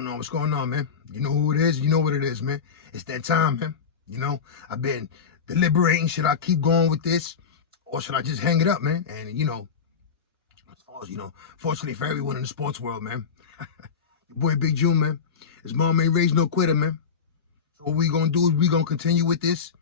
What's going on, man? You know who it is? You know what it is, man. It's that time, man. You know, I've been deliberating. Should I keep going with this? Or should I just hang it up, man? And, as far as, fortunately for everyone in the sports world, man, your boy Big June, man, his mom ain't raised no quitter, man. So what we gonna do is we gonna continue with this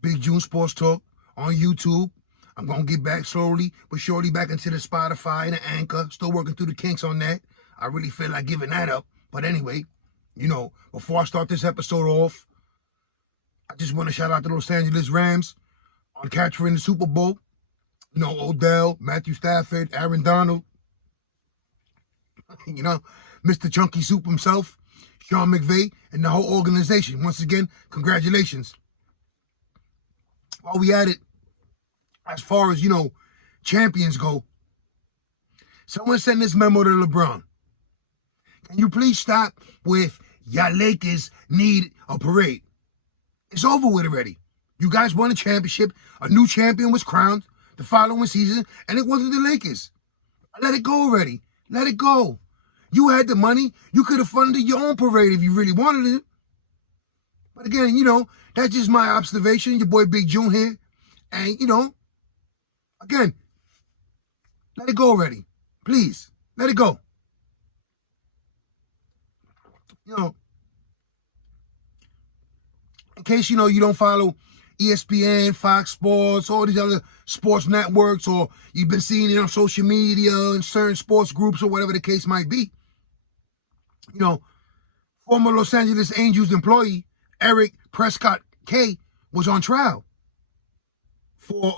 Big June Sports Talk on YouTube. I'm gonna get back slowly but surely back into the Spotify and the Anchor. Still working through the kinks on that. I really feel like giving that up. But anyway, before I start this episode off, I just want to shout out the Los Angeles Rams on capturing the Super Bowl. Odell, Matthew Stafford, Aaron Donald, Mr. Chunky Soup himself, Sean McVay, and the whole organization. Once again, congratulations. While we at it, as far as, champions go, someone sent this memo to LeBron. Can you please stop with y'all Lakers need a parade? It's over with already. You guys won a championship. A new champion was crowned the following season, and it wasn't the Lakers. Let it go already. Let it go. You had the money. You could have funded your own parade if you really wanted it. But again, that's just my observation. Your boy Big June here. And, again, let it go already. Please, let it go. In case, you don't follow ESPN, Fox Sports, all these other sports networks, or you've been seeing it on social media and certain sports groups or whatever the case might be. Former Los Angeles Angels employee Eric Prescott K was on trial for,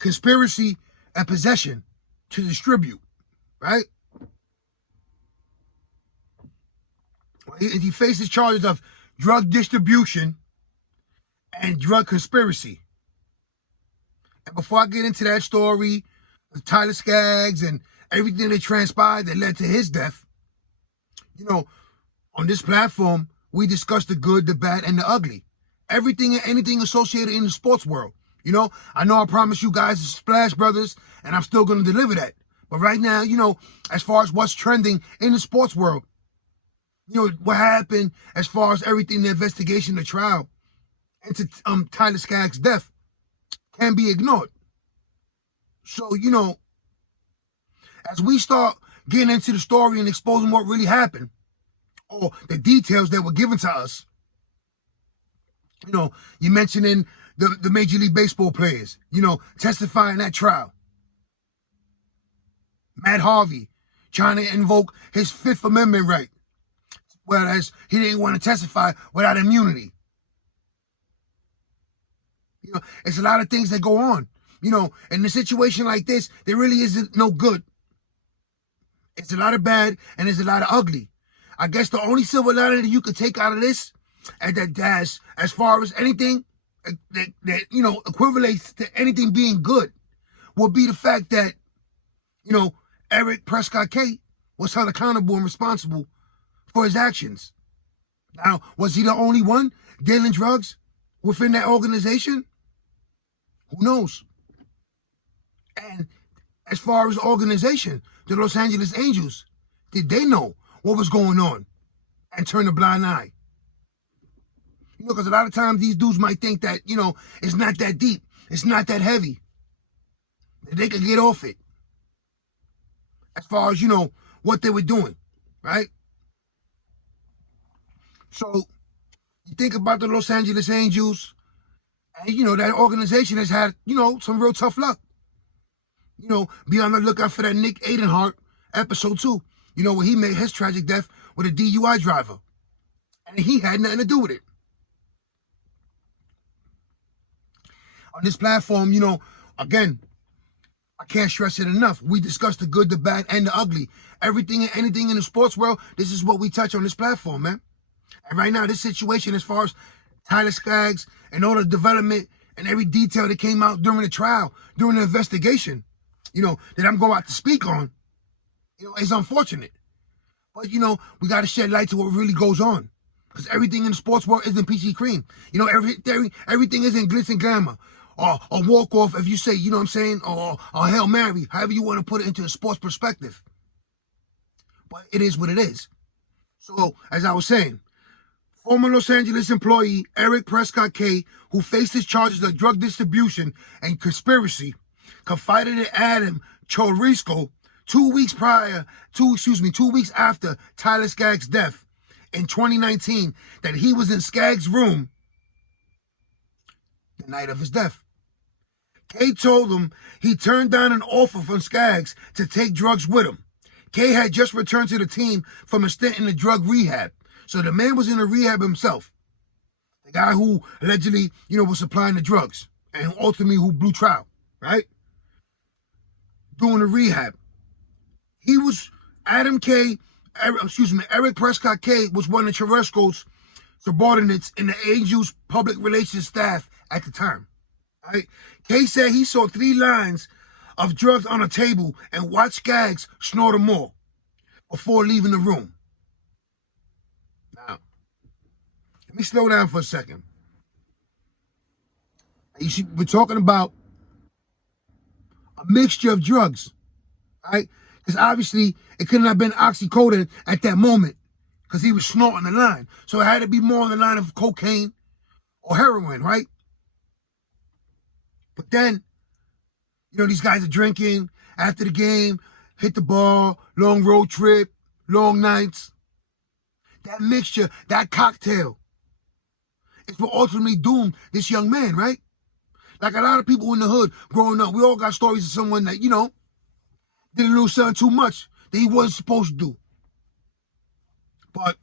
conspiracy and possession to distribute, right? He faces charges of drug distribution and drug conspiracy. And before I get into that story, Tyler SKAGGS and everything that transpired that led to his death, on this platform, we discuss the good, the bad, and the ugly. Everything and anything associated in the sports world. I know I promised you guys the Splash Brothers, and I'm still going to deliver that. But right now, as far as what's trending in the sports world, what happened as far as everything, the investigation, the trial, into Tyler SKAGGS' death can't be ignored. So, as we start getting into the story and exposing what really happened, or the details that were given to us, you mentioning the Major League Baseball players, testifying at trial. Matt Harvey trying to invoke his Fifth Amendment right, whereas he didn't want to testify without immunity. It's a lot of things that go on. In a situation like this, there really isn't no good. It's a lot of bad and there's a lot of ugly. I guess the only silver lining that you could take out of this, and that as far as anything that equivalates to anything being good, would be the fact that, Eric Prescott K was held accountable and responsible for his actions. Now, was he the only one dealing drugs within that organization? Who knows? And as far as the organization, the Los Angeles Angels, did they know what was going on and turn a blind eye? Because a lot of times these dudes might think that, it's not that deep, it's not that heavy, that they could get off it. As far as, what they were doing, right? So, you think about the Los Angeles Angels, and, that organization has had, some real tough luck. Be on the lookout for that Nick Aidenhart episode 2, where he made his tragic death with a DUI driver. And he had nothing to do with it. On this platform, again, I can't stress it enough. We discuss the good, the bad, and the ugly. Everything and anything in the sports world, this is what we touch on this platform, man. And right now, this situation, as far as Tyler SKAGGS and all the development and every detail that came out during the trial, during the investigation, that I'm going out to speak on, is unfortunate. But, we got to shed light to what really goes on. Because everything in the sports world isn't peachy cream. Everything isn't glitz and glamour. Or a walk-off, if you say, you know what I'm saying, or a Hail Mary, however you want to put it into a sports perspective. But it is what it is. So, as I was saying, former Los Angeles employee Eric Prescott K., who faces charges of drug distribution and conspiracy, confided in Adam Chorisco 2 weeks after Tyler Skaggs' death in 2019 that he was in Skaggs' room the night of his death. K told him he turned down an offer from Skaggs to take drugs with him. K had just returned to the team from a stint in the drug rehab. So the man was in a rehab himself. The guy who allegedly, was supplying the drugs and ultimately who blew trial, right? Doing the rehab. Eric Prescott K was one of Chorisco's subordinates in the Angels public relations staff at the time. Right? K said he saw 3 lines of drugs on a table and watched Skaggs snort them all before leaving the room. Now, let me slow down for a second. We're talking about a mixture of drugs, right? Because obviously it couldn't have been oxycodone at that moment because he was snorting the line. So it had to be more on the line of cocaine or heroin, right? But then, these guys are drinking after the game, hit the bar, long road trip, long nights. That mixture, that cocktail is what ultimately doomed this young man, right? Like a lot of people in the hood growing up, we all got stories of someone that, did a little something too much that he wasn't supposed to do. But,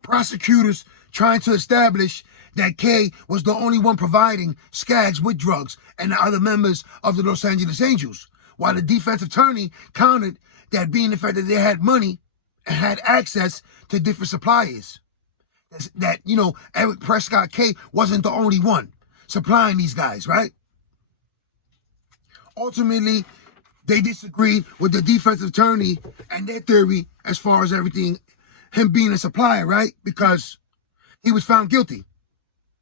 prosecutors trying to establish that K was the only one providing Skaggs with drugs and the other members of the Los Angeles Angels, while the defensive attorney countered that being the fact that they had money and had access to different suppliers. That, Eric Prescott K wasn't the only one supplying these guys, right? Ultimately, they disagreed with the defensive attorney and their theory as far as everything, him being a supplier, right? Because he was found guilty.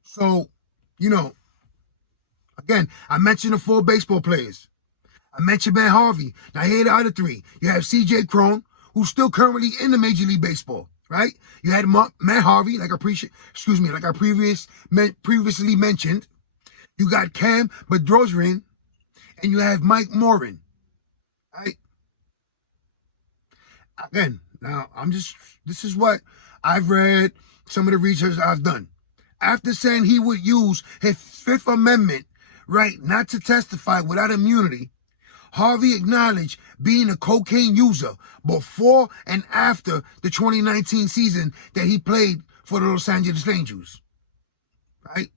So, again, I mentioned the 4 baseball players. I mentioned Matt Harvey. Now here are the other 3. You have CJ CRON, who's still currently in the Major League Baseball, right? You had Matt Harvey, like I previously mentioned. You got Cam Bedrosian, and you have Mike Morin, right? Again, now this is what I've read, some of the research I've done. After saying he would use his 5th Amendment right not to testify without immunity, Harvey acknowledged being a cocaine user before and after the 2019 season that he played for the Los Angeles Angels, right?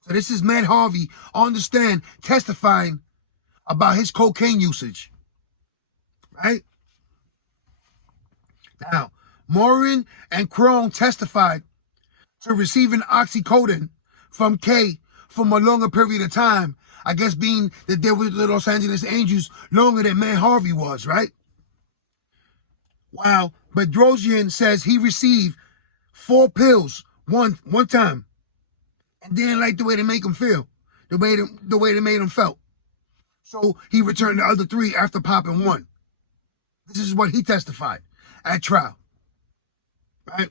So this is Matt Harvey on the stand testifying about his cocaine usage, right? Now, Morin and CRON testified to receiving oxycodone from K from a longer period of time, I guess being that they were the Los Angeles Angels longer than Matt Harvey was, right? While Bedrosian says he received 4 pills one time and didn't like the way they make him feel, the way they made him felt. So he returned the other 3 after popping 1. This is what he testified at trial, right?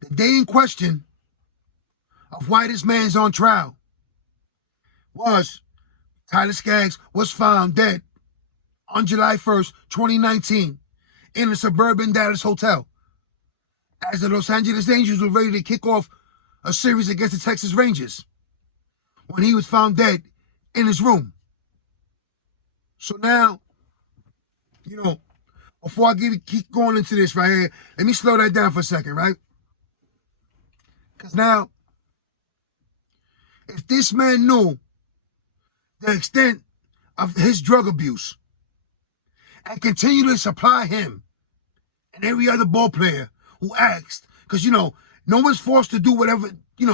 The day in question of why this man's on trial was Tyler Skaggs was found dead on July 1st, 2019 in a suburban Dallas hotel as the Los Angeles Angels were ready to kick off a series against the Texas Rangers when he was found dead in his room. So now, before I keep going into this right here, let me slow that down for a second, right? Because now, if this man knew the extent of his drug abuse and continued to supply him and every other ball player who asked, because, no one's forced to do whatever,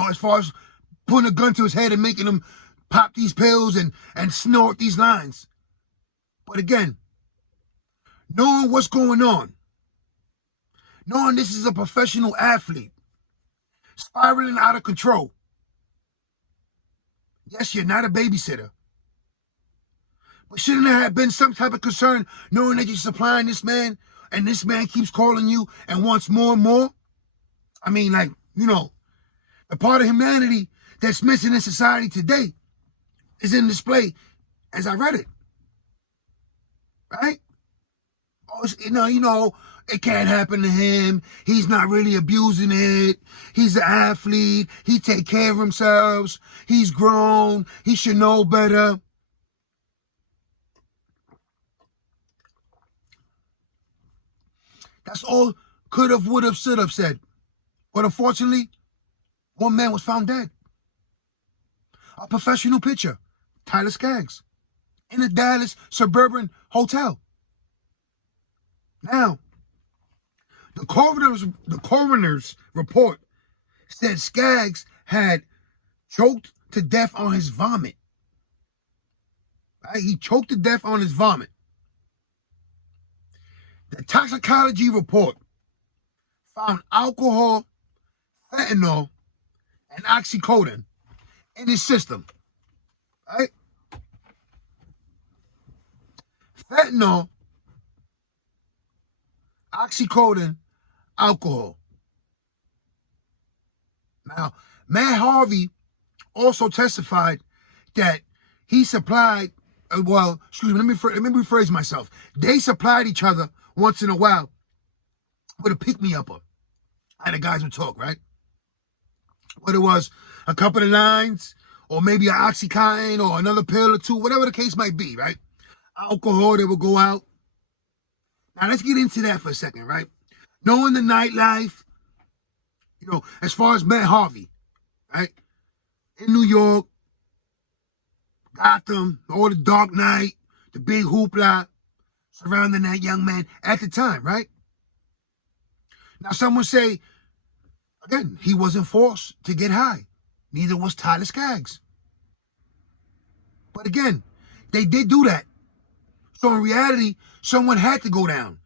as far as putting a gun to his head and making him pop these pills and snort these lines. But again, knowing what's going on, knowing this is a professional athlete, spiraling out of control. Yes, you're not a babysitter, But shouldn't there have been some type of concern knowing that you're supplying this man and this man keeps calling you and wants more and more? I mean, like, you know, the part of humanity that's missing in society today is in display as I read it. Right? Oh, you know, it can't happen to him. He's not really abusing it. He's an athlete. He take care of himself. He's grown. He should know better. That's all could have, would have, should have said. But unfortunately, one man was found dead. A professional pitcher, Tyler Skaggs, in a Dallas suburban hotel. Now, the coroner's report said Skaggs had choked to death on his vomit. Right? He choked to death on his vomit. The toxicology report found alcohol, fentanyl, and oxycodone in his system. Right? Fentanyl, oxycodone, alcohol. Now, Matt Harvey also testified that he supplied, well, excuse me, let me rephrase myself. They supplied each other once in a while with a pick-me-upper. And the guys would talk, right? Whether it was a couple of lines or maybe an Oxycontin or another pill or two, whatever the case might be, right? Alcohol, they would go out. Now, let's get into that for a second, right? Knowing the nightlife, you know, as far as Matt Harvey, right? In New York, Gotham, all the dark night, the big hoopla surrounding that young man at the time, right? Now, some would say, again, he wasn't forced to get high. Neither was Tyler Skaggs. But again, they did do that. So in reality, someone had to go down,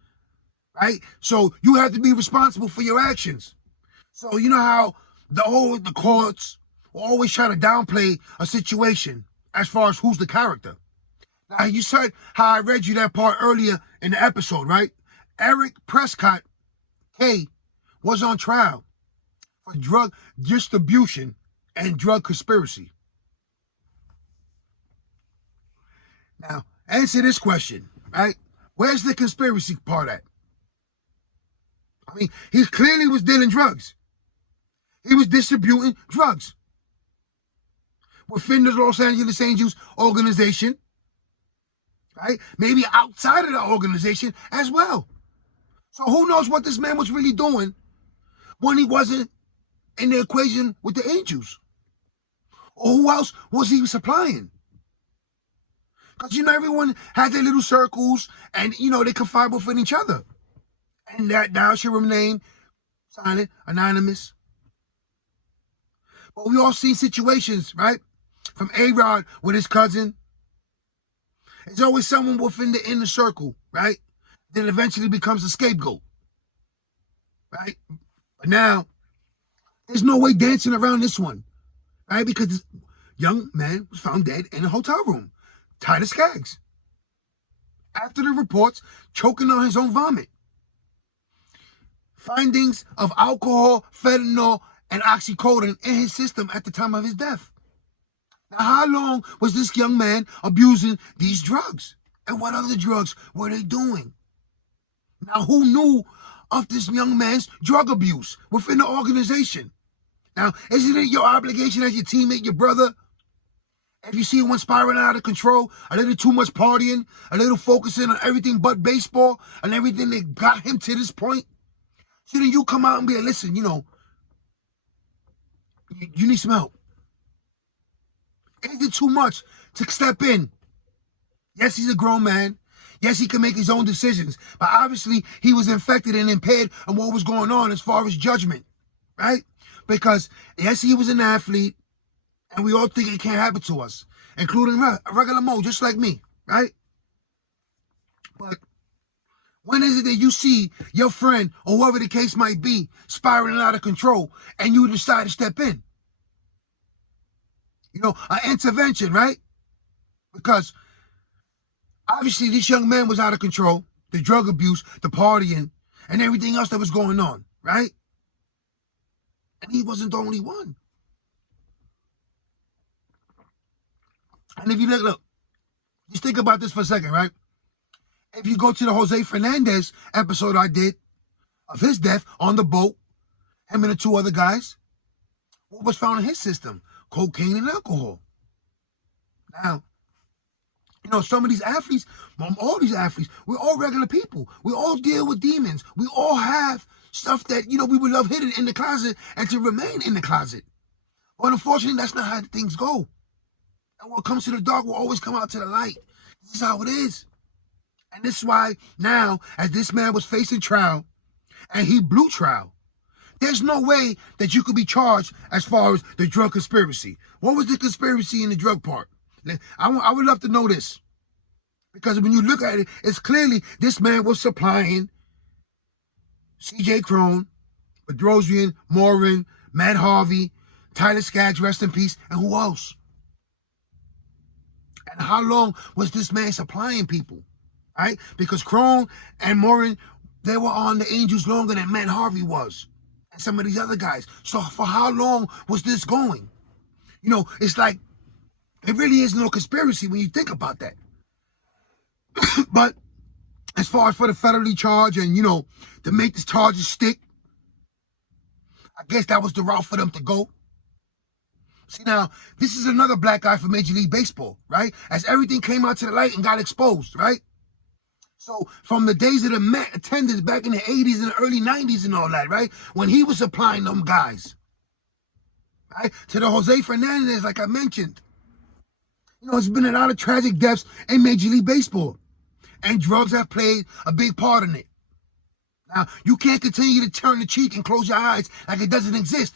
right? So you have to be responsible for your actions. So you know how the courts will always try to downplay a situation as far as who's the character. Now, you said how I read you that part earlier in the episode, right? Eric Prescott, K, was on trial for drug distribution and drug conspiracy. Now, answer this question, right? Where's the conspiracy part at? I mean, he clearly was dealing drugs. He was distributing drugs within the Los Angeles Angels organization, right? Maybe outside of the organization as well. So who knows what this man was really doing when he wasn't in the equation with the Angels? Or who else was he supplying? Because, you know, everyone had their little circles and, you know, they confide within each other. And that now should remain silent, anonymous. But we all see situations, right? From A-Rod with his cousin. There's always someone within the inner circle, right? Then eventually becomes a scapegoat, right? But now, there's no way dancing around this one, right? Because this young man was found dead in a hotel room. Tyler Skaggs. After the reports, choking on his own vomit. Findings of alcohol, fentanyl, and oxycodone in his system at the time of his death. Now, how long was this young man abusing these drugs? And what other drugs were they doing? Now, who knew of this young man's drug abuse within the organization? Now, isn't it your obligation as your teammate, your brother, if you see one spiraling out of control, a little too much partying, a little focusing on everything but baseball and everything that got him to this point, so then you come out and be like, listen, you know, you need some help. Is it too much to step in? Yes, he's a grown man. Yes, he can make his own decisions. But obviously, he was infected and impaired on what was going on as far as judgment, right? Because, yes, he was an athlete, and we all think it can't happen to us, including a regular Mo, just like me, right? But when is it that you see your friend, or whoever the case might be, spiraling out of control, and you decide to step in? You know, an intervention, right? Because Obviously, this young man was out of control. The drug abuse, the partying, and everything else that was going on, right? And he wasn't the only one. And if you look, just think about this for a second, right? If you go to the Jose Fernandez episode I did of his death on the boat, him and the two other guys, what was found in his system? Cocaine and alcohol. Now, you know, some of these athletes, all these athletes, we're all regular people. We all deal with demons. We all have stuff that, you know, we would love hidden in the closet and to remain in the closet. But unfortunately, that's not how things go. And what comes to the dark will always come out to the light. This is how it is. And this is why now, as this man was facing trial, and he blew trial, there's no way that you could be charged as far as the drug conspiracy. What was the conspiracy in the drug part? I would love to know this. Because when you look at it, it's clearly this man was supplying CJ CRON, Bedrosian, Morin, Matt Harvey, Tyler SKAGGS, rest in peace, and who else? And how long was this man supplying people? Right? Because CRON and Morin, they were on the Angels longer than Matt Harvey was. And some of these other guys. So for how long was this going? You know, it's like, it really is no conspiracy when you think about that. But as far as for the federally charge and, you know, to make this charges stick, I guess that was the route for them to go. See, now, this is another black guy for Major League Baseball, right? As everything came out to the light and got exposed, right? So from the days of the Met attendance back in the 80s and the early 90s and all that, right? When he was supplying them guys, right? To the Jose Fernandez, like I mentioned. You know, there's been a lot of tragic deaths in Major League Baseball. And drugs have played a big part in it. Now, you can't continue to turn the cheek and close your eyes like it doesn't exist.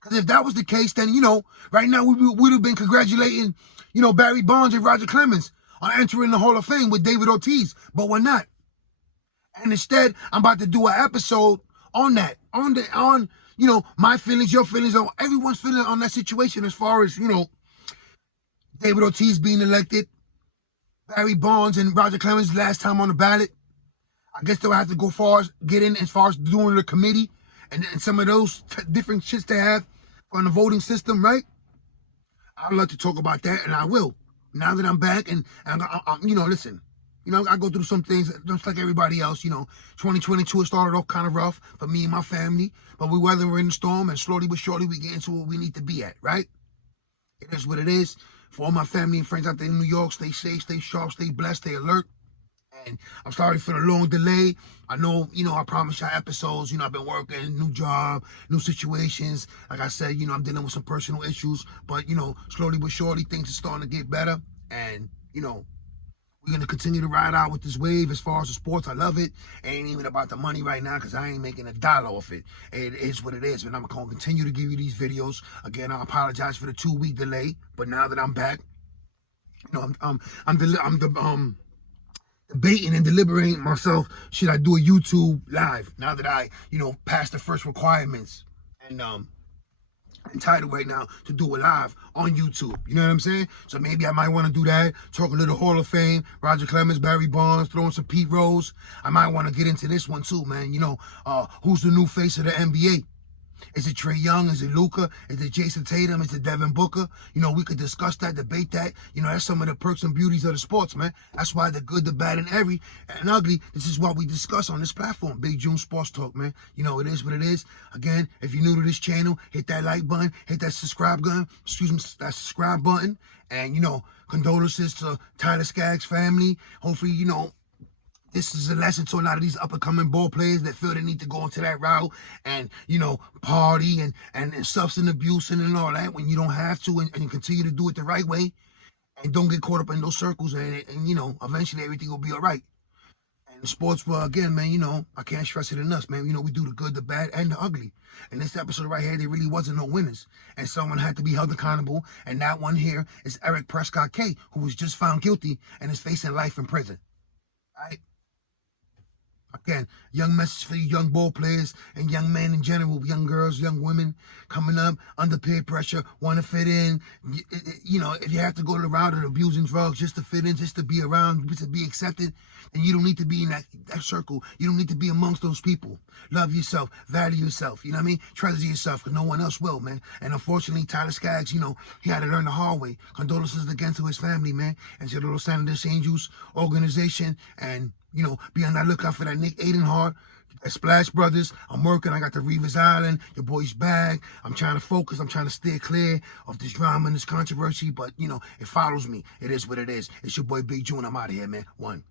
Because if that was the case, then, you know, right now we would have been congratulating, you know, Barry Bonds and Roger Clemens on entering the Hall of Fame with David Ortiz. But we're not. And instead, I'm about to do an episode on that. On you know, my feelings, your feelings, on everyone's feelings on that situation as far as, you know, David Ortiz being elected, Barry Bonds and Roger Clemens last time on the ballot. I guess they'll have to go get in as far as doing the committee and some of those different shits they have on the voting system, right? I'd love to talk about that, and I will. Now that I'm back, and you know, listen, you know, I go through some things just like everybody else. You know, 2022 it started off kind of rough for me and my family, but we weathering the storm, and slowly but surely we get into where we need to be at, right? It is what it is. For all my family and friends out there in New York, stay safe, stay sharp, stay blessed, stay alert. And I'm sorry for the long delay. I know, you know, I promised y'all episodes. You know, I've been working, new job, new situations. Like I said, you know, I'm dealing with some personal issues. But, you know, slowly but surely, things are starting to get better. And, you know, we're going to continue to ride out with this wave as far as the sports. I love it. It ain't even about the money right now because I ain't making $1 off it. It is what it is. And I'm going to continue to give you these videos. Again, I apologize for the 2-week delay. But now that I'm back, you know, I'm debating and deliberating myself, should I do a YouTube live now that I, you know, passed the first requirements and entitled right now to do a live on YouTube. You know what I'm saying? So maybe I might want to do that, talk a little Hall of Fame, Roger Clemens, Barry Bonds, throwing some Pete Rose. I might want to get into this one too, man. You know, who's the new face of the NBA? Is it Trae Young? Is it Luka? Is it Jason Tatum? Is it Devin Booker? You know, we could discuss that, debate that. You know, that's some of the perks and beauties of the sports, man. That's why the good, the bad, and ugly, this is what we discuss on this platform. Big June Sports Talk, man. You know, it is what it is. Again, if you're new to this channel, hit that like button, hit that subscribe button, that subscribe button. And, you know, condolences to Tyler SKAGGS family. Hopefully, you know, this is a lesson to a lot of these up-and-coming ball players that feel they need to go into that route and, you know, party and substance abuse and all that when you don't have to, and continue to do it the right way and don't get caught up in those circles and you know, eventually everything will be all right. And the sports, well, again, man, you know, I can't stress it enough, man. You know, we do the good, the bad, and the ugly. In this episode right here, there really wasn't no winners. And someone had to be held accountable. And that one here is Eric Prescott K, who was just found guilty and is facing life in prison. All right? Again, young message for you young ball players and young men in general, young girls, young women coming up under peer pressure, want to fit in. You know, if you have to go to the route of abusing drugs just to fit in, just to be around, just to be accepted, then you don't need to be in that circle. You don't need to be amongst those people. Love yourself, value yourself, you know what I mean? Treasure yourself, because no one else will, man. And unfortunately, Tyler SKAGGS, you know, he had to learn the hard way. Condolences again to his family, man, and to the Los Angeles Angels organization, and you know, be on that lookout for that Nick Aidenhart, that Splash Brothers. I'm working. I got the Reeves Island, your boy's bag. I'm trying to focus. I'm trying to steer clear of this drama and this controversy. But, you know, it follows me. It is what it is. It's your boy Big June. I'm out of here, man. One.